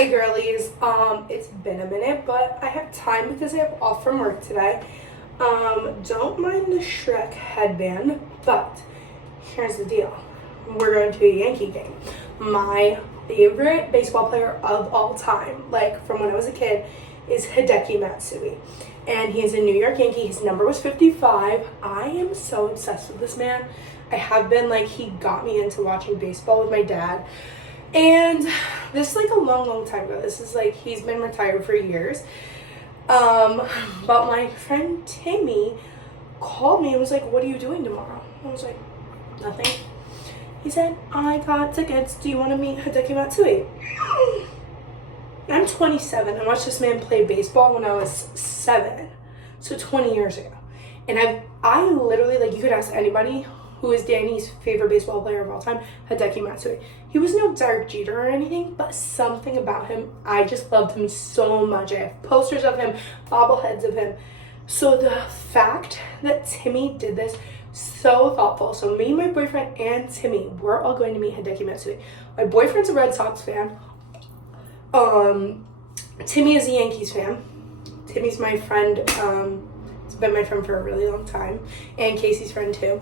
Hey girlies, it's been a minute, but I have time because I have off from work today. Don't mind the Shrek headband, but here's the deal. We're going to a Yankee game. My favorite baseball player of all time, like from when I was a kid, is Hideki Matsui. And he is a New York Yankee. His number was 55. I am so obsessed with this man. I have been, like, he got me into watching baseball with my dad. And this is like a long time ago. This is like, he's been retired for years. But my friend Timmy called me and was like, what are you doing tomorrow? I was like, nothing. He said, I got tickets. Do you want to meet Hideki Matsui? I'm 27. I watched this man play baseball when I was 7. So 20 years ago. And I literally, like, you could ask anybody who is Danny's favorite baseball player of all time, Hideki Matsui. He was no Derek Jeter or anything, but something about him, I just loved him so much. I have posters of him, bobbleheads of him. So the fact that Timmy did this, so thoughtful. So me, my boyfriend, and Timmy, we're all going to meet Hideki Matsui. My boyfriend's a Red Sox fan. Timmy is a Yankees fan. Timmy's my friend. He's been my friend for a really long time. And Casey's friend too.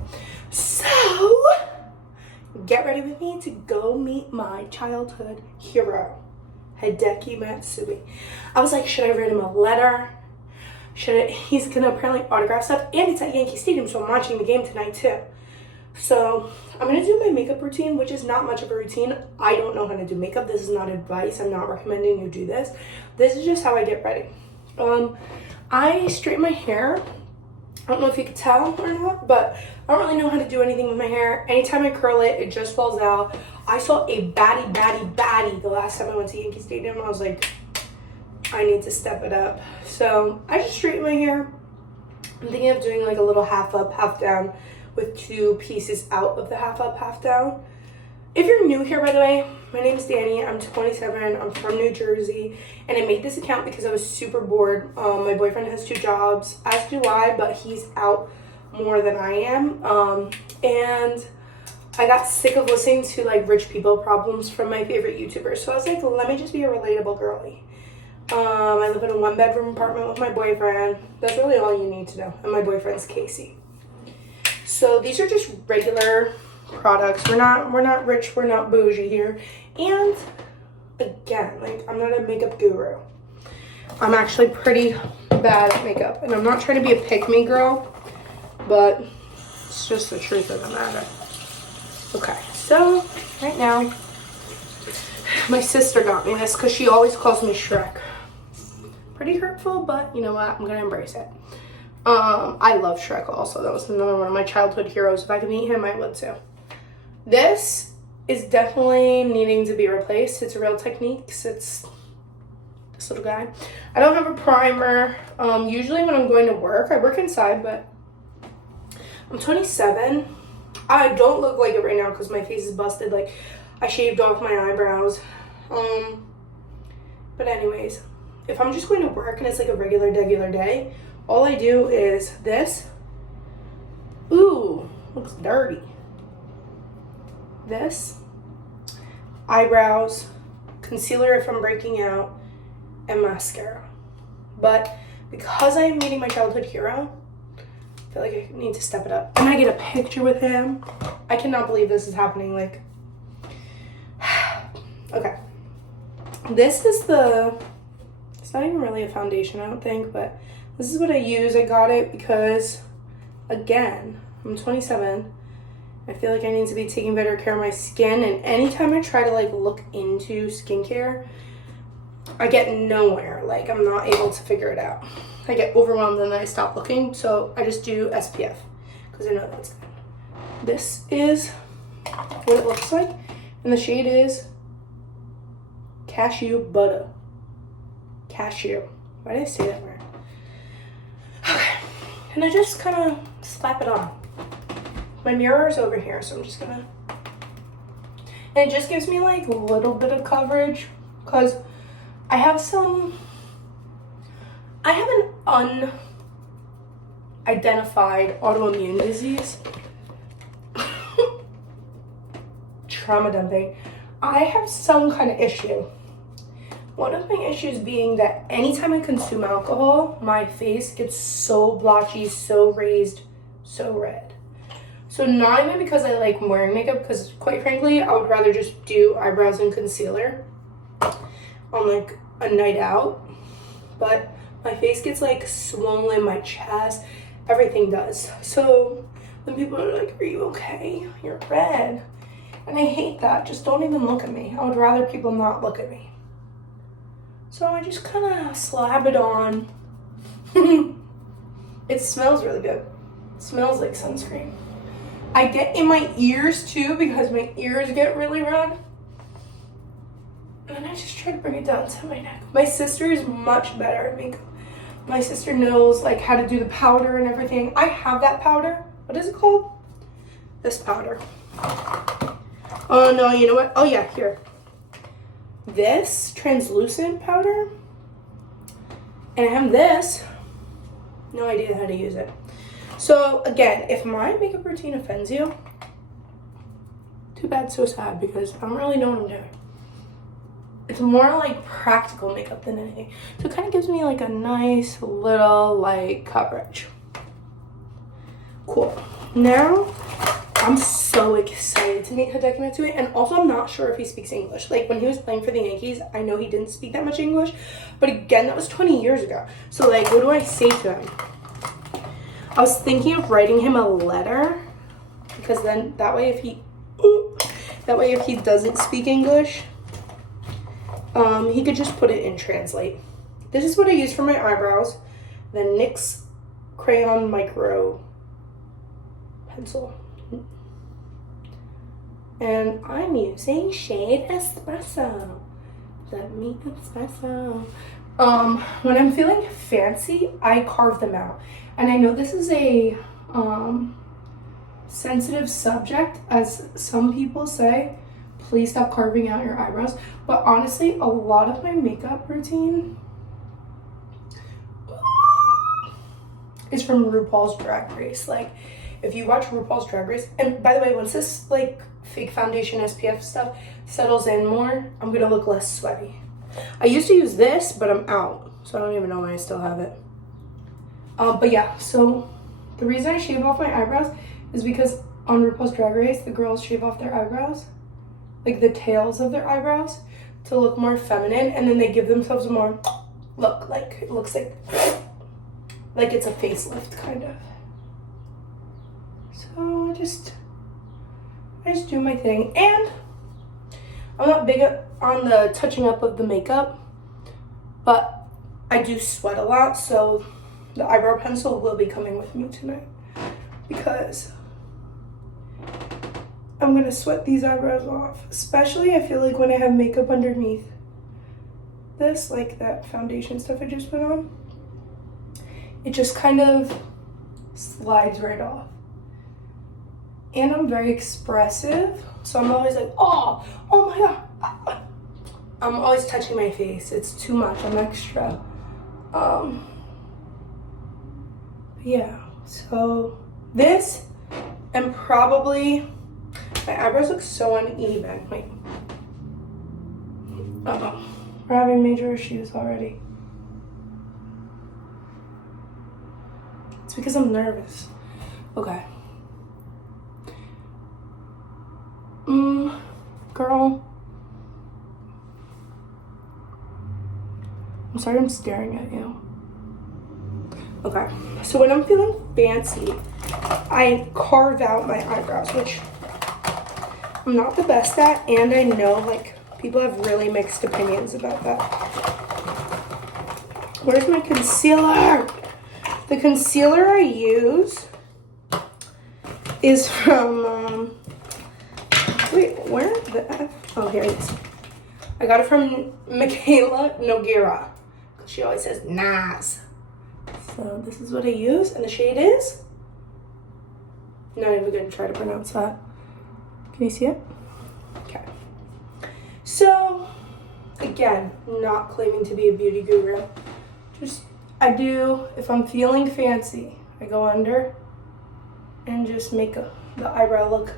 So, get ready with me to go meet my childhood hero, Hideki Matsui. I was like, should I write him a letter? He's gonna apparently autograph stuff, and it's at Yankee Stadium, so I'm watching the game tonight too. So, I'm gonna do my makeup routine, which is not much of a routine. I don't know how to do makeup. This is not advice. I'm not recommending you do this. This is just how I get ready. I straighten my hair. I don't know if you could tell or not, but I don't really know how to do anything with my hair. Anytime I curl it, it just falls out. I saw a baddie the last time I went to Yankee Stadium. I was like, I need to step it up. So I just straighten my hair. I'm thinking of doing like a little half up, half down with 2 pieces out of the half up, half down. If you're new here, by the way, my name is Dani. I'm 27. I'm from New Jersey. And I made this account because I was super bored. My boyfriend has 2 jobs, as do I, but he's out more than I am. And I got sick of listening to like rich people problems from my favorite YouTubers. So I was like, let me just be a relatable girly. I live in a 1-bedroom apartment with my boyfriend. That's really all you need to know. And my boyfriend's Casey. So these are just regular products. We're not rich, we're not bougie here. And again, like, I'm not a makeup guru. I'm actually pretty bad at makeup, and I'm not trying to be a pick-me girl, but it's just the truth of the matter. Okay, so right now my sister got me this because she always calls me Shrek. Pretty hurtful, but you know what, I'm gonna embrace it. I love Shrek also. That was another one of my childhood heroes. If I could meet him, I would too. This is definitely needing to be replaced. It's Real Techniques. It's this little guy. I don't have a primer. Usually when I'm going to work, I work inside, but I'm 27. I don't look like it right now because my face is busted. Like, I shaved off my eyebrows. But anyways, if I'm just going to work and it's like a regular day, all I do is this. Ooh, looks dirty. This, eyebrows, concealer if I'm breaking out, and mascara. But because I am meeting my childhood hero, I feel like I need to step it up. And I get a picture with him. I cannot believe this is happening. Like, okay. This is it's not even really a foundation, I don't think, but this is what I use. I got it because, again, I'm 27. I feel like I need to be taking better care of my skin, and anytime I try to like look into skincare, I get nowhere. Like, I'm not able to figure it out. I get overwhelmed and then I stop looking, so I just do SPF because I know that's good. This is what it looks like, and the shade is Cashew Butter. Cashew. Why did I say that word? Okay, and I just kind of slap it on. My mirror is over here, so I'm just gonna, and it just gives me like a little bit of coverage because I have an unidentified autoimmune disease. Trauma dumping. I have some kind of issue One of my issues being that anytime I consume alcohol, my face gets so blotchy, so raised, so red. So not even because I like wearing makeup, because quite frankly, I would rather just do eyebrows and concealer on like a night out. But my face gets like swollen, my chest, everything does. So when people are like, are you okay? You're red. And I hate that. Just don't even look at me. I would rather people not look at me. So I just kind of slab it on. It smells really good. It smells like sunscreen. I get in my ears too because my ears get really red. And I just try to bring it down to my neck. My sister is much better at makeup. My sister knows like how to do the powder and everything. I have that powder. What is it called? This powder. Oh no, you know what? Oh yeah, here. This translucent powder, and I have this. No idea how to use it. So again, if my makeup routine offends you, too bad, so sad, because I don't really know what I'm doing. It's more like practical makeup than anything. So it kind of gives me like a nice little like coverage. Cool. Now I'm so excited to meet Hideki Matsui, and also I'm not sure if he speaks English. Like when he was playing for the Yankees, I know he didn't speak that much English, but again, that was 20 years ago. So like, what do I say to him? I was thinking of writing him a letter, because then that way if he doesn't speak English, he could just put it in translate. This is what I use for my eyebrows, the NYX crayon micro pencil. And I'm using shade Espresso. Let me espresso. When I'm feeling fancy, I carve them out. And I know this is a sensitive subject, as some people say, please stop carving out your eyebrows. But honestly, a lot of my makeup routine is from RuPaul's Drag Race. Like, if you watch RuPaul's Drag Race, and by the way, once this like fake foundation SPF stuff settles in more, I'm gonna look less sweaty. I used to use this, but I'm out, so I don't even know why I still have it. But yeah, so the reason I shave off my eyebrows is because on RuPaul's Drag Race, the girls shave off their eyebrows, like the tails of their eyebrows, to look more feminine, and then they give themselves a more look, like it looks like it's a facelift kind of. So I just do my thing, and I'm not big on the touching up of the makeup, but I do sweat a lot, so the eyebrow pencil will be coming with me tonight, because I'm gonna sweat these eyebrows off. Especially I feel like when I have makeup underneath this, like that foundation stuff I just put on, it just kind of slides right off. And I'm very expressive, so I'm always like, oh my god. I'm always touching my face. It's too much. I'm extra. Yeah, so this, and probably my eyebrows look so uneven. Wait. We're having major issues already. It's because I'm nervous. Okay. Girl. I'm sorry I'm staring at you. Okay, so when I'm feeling fancy, I carve out my eyebrows, which I'm not the best at, and I know like people have really mixed opinions about that. Where's my concealer? The concealer I use is from, wait, where the F? Oh, here it is. I got it from Michaela Noguera, because she always says Nas. So this is what I use, and the shade is, not even gonna try to pronounce that. Can you see it? Okay. So, again, not claiming to be a beauty guru. Just, I do, if I'm feeling fancy, I go under and just make the eyebrow look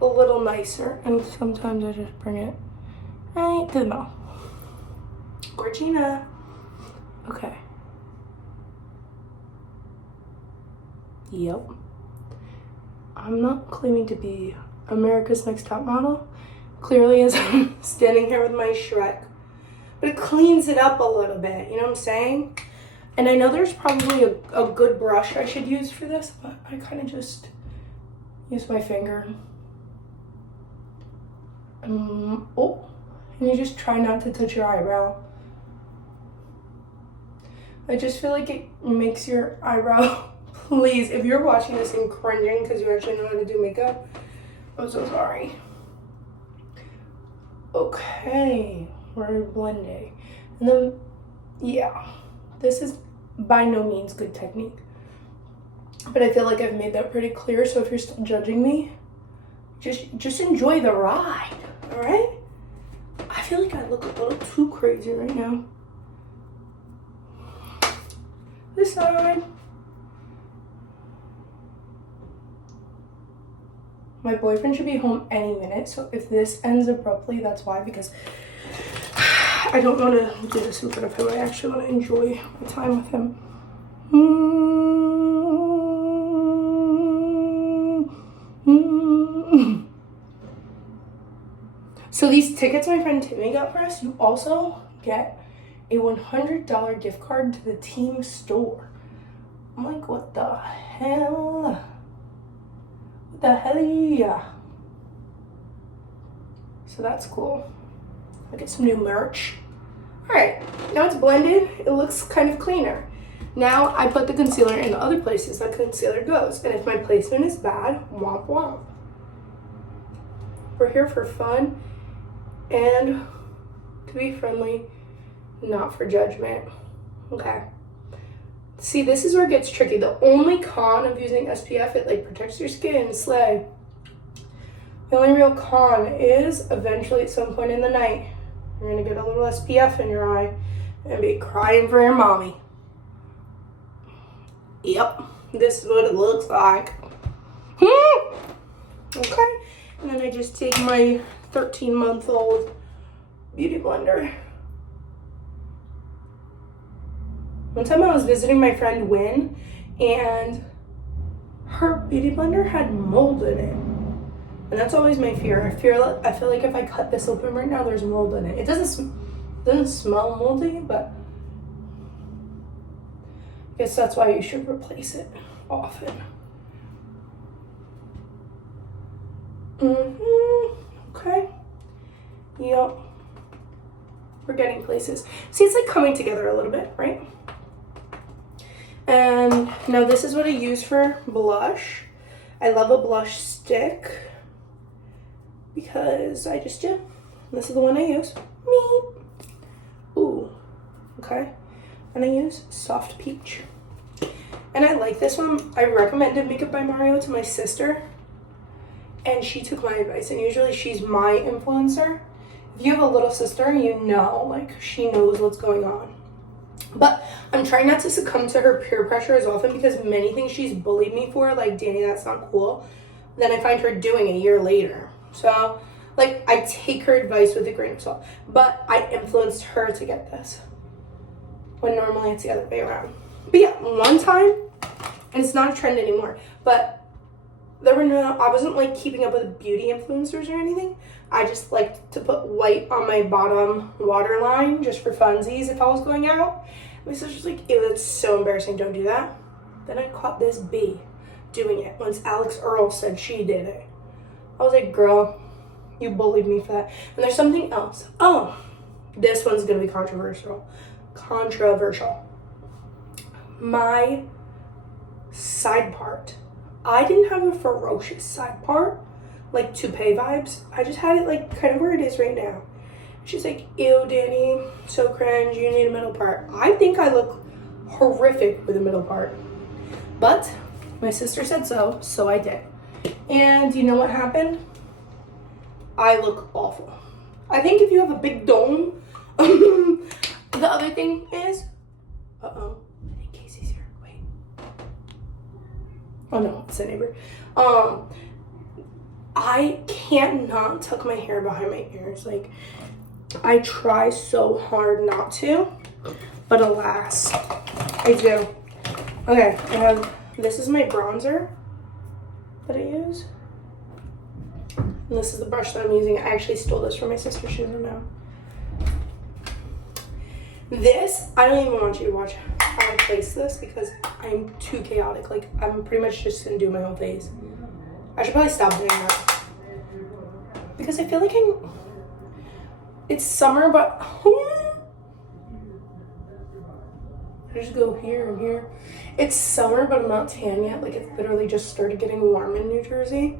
a little nicer. And sometimes I just bring it right to the mouth. Gorgina. Okay. Yep. I'm not claiming to be America's Next Top Model. Clearly, as I'm standing here with my Shrek. But it cleans it up a little bit, you know what I'm saying? And I know there's probably a good brush I should use for this, but I kind of just use my finger. Oh, and you just try not to touch your eyebrow. I just feel like it makes your eyebrow, please, if you're watching this and cringing because you actually know how to do makeup, I'm so sorry. Okay, we're blending. And then, yeah, this is by no means good technique. But I feel like I've made that pretty clear, so if you're still judging me, just enjoy the ride, all right? I feel like I look a little too crazy right now. This side. My boyfriend should be home any minute, so if this ends abruptly, that's why, because I don't want to do this in front of him. I actually want to enjoy my time with him. So these tickets my friend Timmy got for us, you also get a $100 gift card to the team store. I'm like, what the hell? What the hell? Yeah. So that's cool. I'll get some new merch. All right, now it's blended. It looks kind of cleaner. Now I put the concealer in the other places that concealer goes. And if my placement is bad, womp womp. We're here for fun and to be friendly, not for judgment. Okay. See, this is where it gets tricky. The only con of using SPF, it like protects your skin, slay. The only real con is eventually at some point in the night, you're gonna get a little SPF in your eye and be crying for your mommy. Yep, this is what it looks like. Okay, and then I just take my 13-month-old beauty blender. One time I was visiting my friend Wynn, and her beauty blender had mold in it. And that's always my fear. I feel like if I cut this open right now, there's mold in it. It doesn't smell moldy, but I guess that's why you should replace it often. Okay. Yep. We're getting places. See, it's like coming together a little bit, right? And now this is what I use for blush. I love a blush stick because I just do. This is the one I use. Me. Ooh. Okay. And I use Soft Peach. And I like this one. I recommended Makeup by Mario to my sister, and she took my advice. And usually she's my influencer. If you have a little sister, you know, like, she knows what's going on. But I'm trying not to succumb to her peer pressure as often, because many things she's bullied me for, like, Dani, that's not cool, then I find her doing a year later. So, like, I take her advice with a grain of salt. But I influenced her to get this, when normally it's the other way around. But yeah, one time, and it's not a trend anymore, but I wasn't like keeping up with beauty influencers or anything. I just liked to put white on my bottom waterline just for funsies if I was going out. My sister's like, ew, that's so embarrassing, don't do that. Then I caught this bee doing it once Alex Earl said she did it. I was like, girl, you bullied me for that. And there's something else. Oh, this one's gonna be controversial. My side part. I didn't have a ferocious side part, like toupee vibes. I just had it like kind of where it is right now. She's like, ew, Dani, so cringe, you need a middle part. I think I look horrific with a middle part. But my sister said so, so I did. And you know what happened? I look awful. I think if you have a big dome, the other thing is, I think Casey's here. Wait. Oh no, it's a neighbor. I can't not tuck my hair behind my ears. Like, I try so hard not to, but alas, I do. Okay, this is my bronzer that I use. And this is the brush that I'm using. I actually stole this from my sister. She doesn't know. This, I don't even want you to watch how I place this because I'm too chaotic. Like, I'm pretty much just gonna do my whole face. I should probably stop doing that. Because I feel like it's summer, but I just go here and here. It's summer, but I'm not tan yet. Like, it's literally just started getting warm in New Jersey.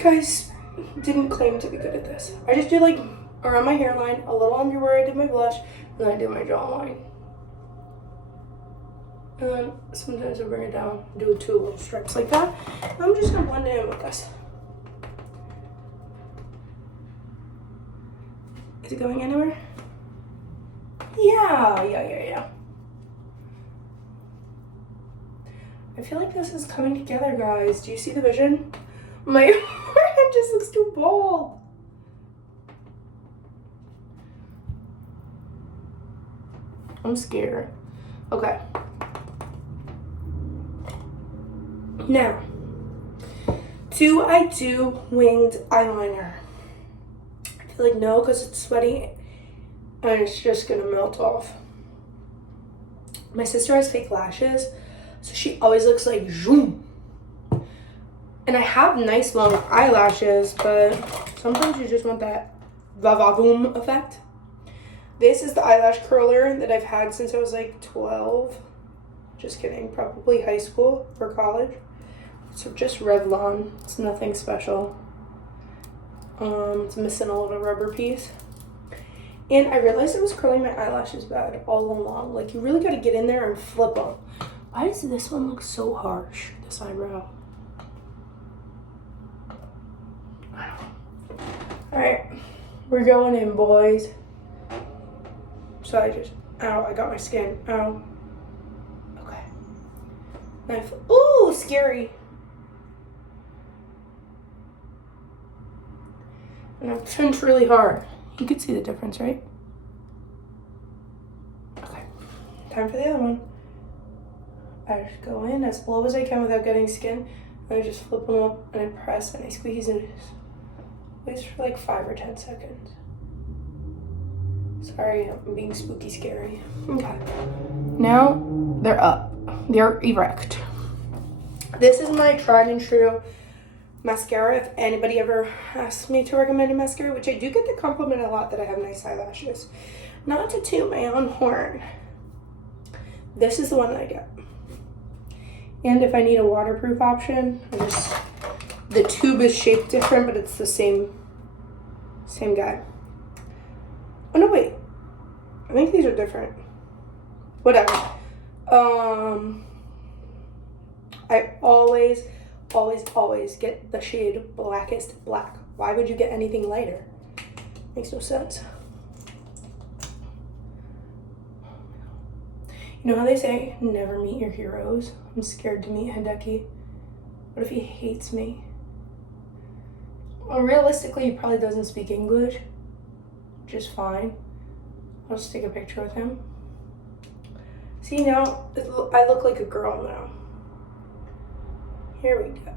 Guys, didn't claim to be good at this. I just do like around my hairline, a little under where I did my blush, and then I do my jawline. And then sometimes I bring it down, do 2 little stripes like that. And I'm just gonna blend it in with this. Is it going anywhere? Yeah. I feel like this is coming together, guys. Do you see the vision? My forehead just looks too bald. I'm scared. Okay. Now, do I do winged eyeliner? I feel like no, because it's sweaty and it's just gonna melt off. My sister has fake lashes, so she always looks like zoom. And I have nice long eyelashes, but sometimes you just want that va-va-voom effect. This is the eyelash curler that I've had since I was like 12. Just kidding, probably high school or college. So just Revlon, it's nothing special. It's missing a little rubber piece. And I realized I was curling my eyelashes bad all along. Like, you really gotta get in there and flip them. Why does this one look so harsh, this eyebrow? Alright, we're going in, boys. So I got my skin. Ow. Okay. Knife. Ooh, scary. And I've pinched really hard. You can see the difference, right? Okay. Time for the other one. I just go in as low as I can without getting skin. And I just flip them up and I press and I squeeze and squeeze for like 5 or 10 seconds. Sorry, I'm being spooky scary. Okay. Now they're up. They're erect. This is my tried and true mascara. If anybody ever asks me to recommend a mascara, which I do get the compliment a lot that I have nice eyelashes. Not to toot my own horn. This is the one that I get. And if I need a waterproof option, the tube is shaped different, but it's the same guy. Oh no, wait. I think these are different. Whatever. I always get the shade blackest black. Why would you get anything lighter? Makes no sense. You know how they say, never meet your heroes? I'm scared to meet Hideki. What if he hates me? Well, realistically, he probably doesn't speak English, which is fine. I'll just take a picture with him. See, now I look like a girl now. Here we go.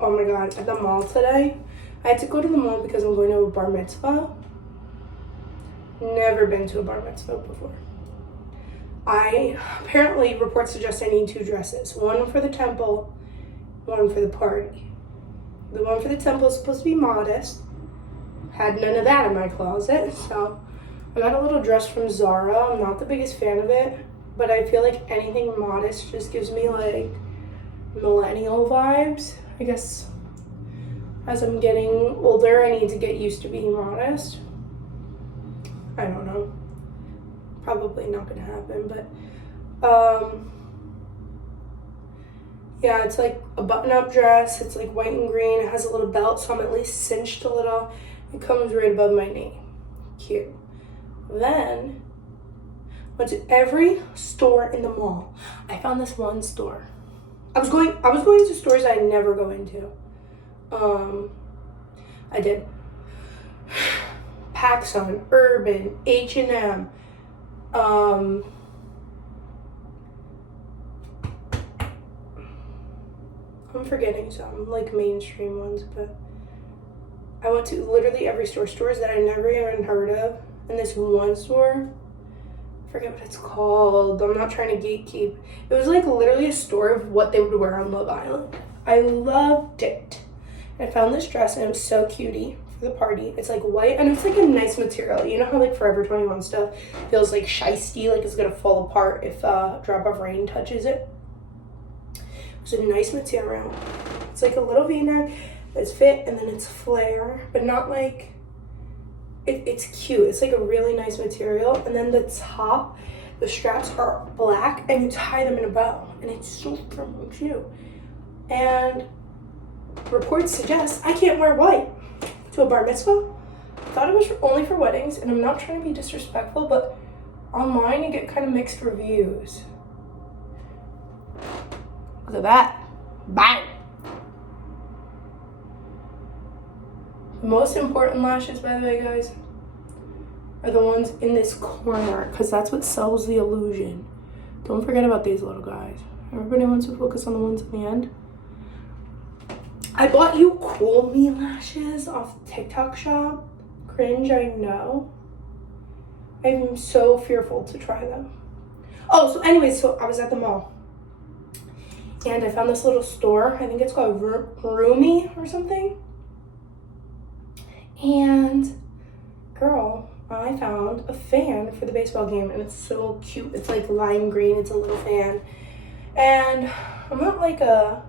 Oh my god, at the mall today, I had to go to the mall because I'm going to a bar mitzvah. Never been to a bar mitzvah before. Apparently, reports suggest I need 2 dresses. One for the temple, one for the party. The one for the temple is supposed to be modest. Had none of that in my closet, so I got a little dress from Zara. I'm not the biggest fan of it, but I feel like anything modest just gives me like millennial vibes. I guess as I'm getting older, I need to get used to being modest. I don't know. Probably not gonna happen, but yeah, it's like a button-up dress. It's like white and green. It has a little belt, so I'm at least cinched a little. It comes right above my knee. Cute. Then went to every store in the mall. I found this one store. I was going to stores I never go into. I did. PacSun, Urban, H&M, I'm forgetting some, like, mainstream ones, but I went to literally every stores that I never even heard of, and this one store, I forget what it's called, I'm not trying to gatekeep. It was like literally a store of what they would wear on Love Island. I loved it. I found this dress and it was so cutie for the party. It's like white and it's like a nice material. You know how like Forever 21 stuff feels like shiesty, like it's gonna fall apart if a drop of rain touches it. It's a nice material. It's like a little V-neck. It's fit and then it's flare, but not like, it's cute. It's like a really nice material. And then the top, the straps are black and you tie them in a bow. And it's so freaking cute. And reports suggest I can't wear white to a bar mitzvah. Thought it was only for weddings, and I'm not trying to be disrespectful, but online you get kind of mixed reviews. Look at that. Bang! The most important lashes, by the way, guys, are the ones in this corner, because that's what sells the illusion. Don't forget about these little guys. Everybody wants to focus on the ones at the end. I bought you Cool Me lashes off TikTok shop. Cringe, I know. I'm so fearful to try them. Oh, so anyways, so I was at the mall. And I found this little store. I think it's called Roomy or something. And girl, I found a fan for the baseball game. And it's so cute. It's like lime green. It's a little fan. And I'm not like a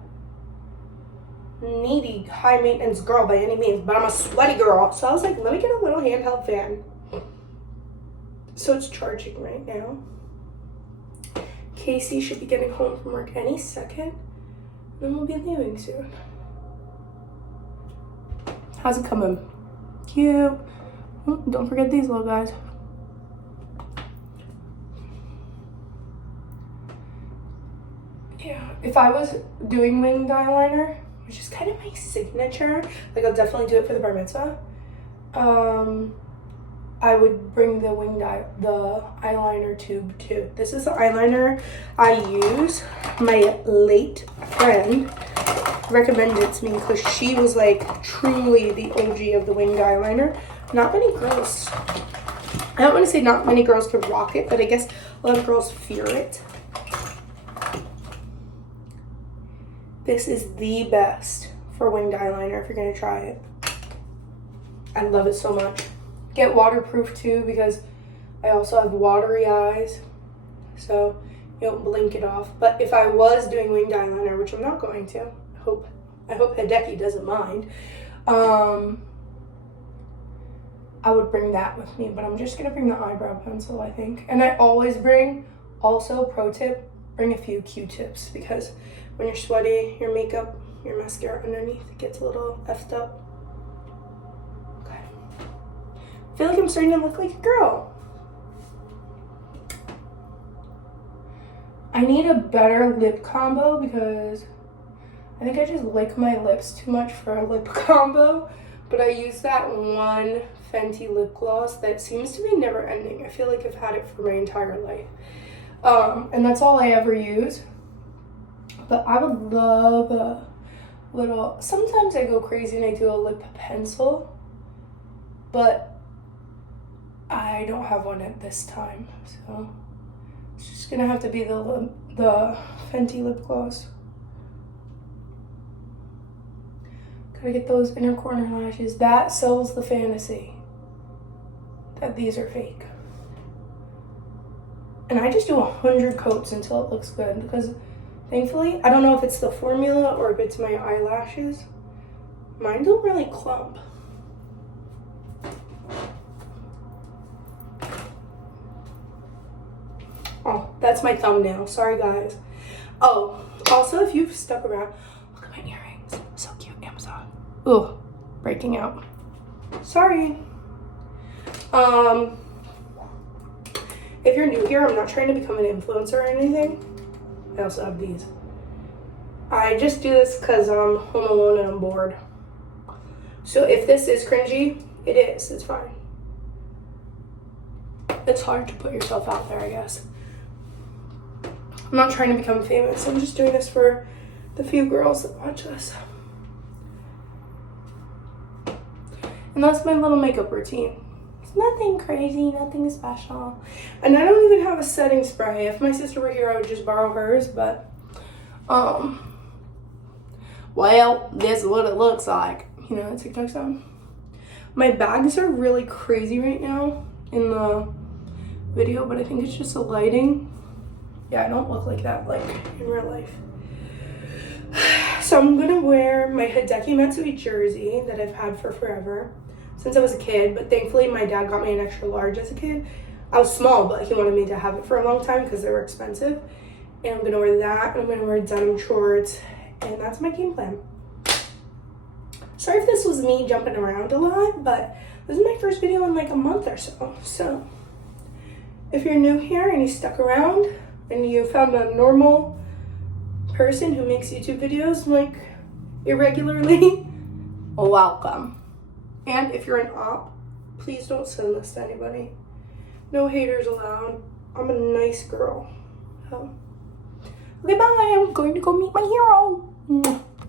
needy, high maintenance girl by any means, but I'm a sweaty girl. So I was like, let me get a little handheld fan. So it's charging right now. Casey should be getting home from work any second. Then we'll be leaving soon. How's it coming? Cute. Oh, don't forget these little guys. Yeah, if I was doing winged eyeliner, which is kind of my signature, like I'll definitely do it for the bar mitzvah, I would bring the the eyeliner tube too. This is the eyeliner I use. My late friend recommended it to me because she was like truly the OG of the winged eyeliner. Not many girls, I don't want to say not many girls can rock it, but I guess a lot of girls fear it. This is the best for winged eyeliner if you're gonna try it. I love it so much. Get waterproof too, because I also have watery eyes, so you don't blink it off. But if I was doing winged eyeliner, which I'm not going to, I hope hideki doesn't mind, I would bring that with me, but I'm just gonna bring the eyebrow pencil, I think. And I always bring, also pro tip, bring a few Q-tips, because when you're sweaty, your makeup, your mascara underneath gets a little effed up. Okay. I feel like I'm starting to look like a girl. I need a better lip combo because I think I just lick my lips too much for a lip combo, but I use that one Fenty lip gloss that seems to be never ending. I feel like I've had it for my entire life. And that's all I ever use. But I would love a little, sometimes I go crazy and I do a lip pencil, but I don't have one at this time, so it's just gonna have to be the Fenty lip gloss. Gotta get those inner corner lashes. That sells the fantasy that these are fake. And I just do 100 coats until it looks good, because thankfully, I don't know if it's the formula or if it's my eyelashes, mine don't really clump. Oh, that's my thumbnail. Sorry, guys. Oh, also, if you've stuck around, look at my earrings. So cute, Amazon. Ooh, breaking out. Sorry. If you're new here, I'm not trying to become an influencer or anything. I also have these. I just do this because I'm home alone and I'm bored. So if this is cringy, it is. It's fine. It's hard to put yourself out there, I guess. I'm not trying to become famous. I'm just doing this for the few girls that watch us. And that's my little makeup routine. It's nothing crazy, nothing special. And I don't even have a setting spray. If my sister were here, I would just borrow hers, but, well, this is what it looks like. You know, TikTok sound. My bags are really crazy right now in the video, but I think it's just the lighting. Yeah, I don't look like that, like, in real life. So I'm gonna wear my hideki matsui jersey that I've had for forever, since I was a kid, but thankfully my dad got me an extra large as a kid. I was small, but he wanted me to have it for a long time because they were expensive. And I'm gonna wear that, and I'm gonna wear denim shorts, and that's my game plan. Sorry if this was me jumping around a lot, but this is my first video in like a month or so. So if you're new here and you stuck around and you found a normal person who makes YouTube videos like irregularly, welcome. And if you're an op, please don't send this to anybody. No haters allowed. I'm a nice girl. Okay, bye. I'm going to go meet my hero.